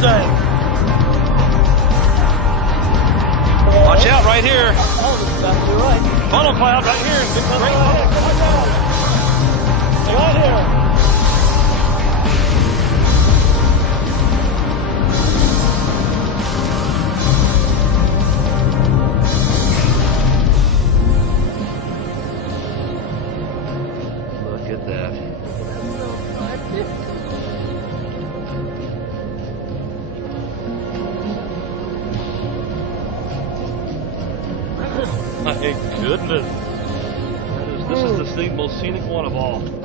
Mustang. Watch out right here. Oh, that's exactly right. Funnel cloud right here. Great funnel. Right here. Look at that. My goodness. This is the most scenic one of all.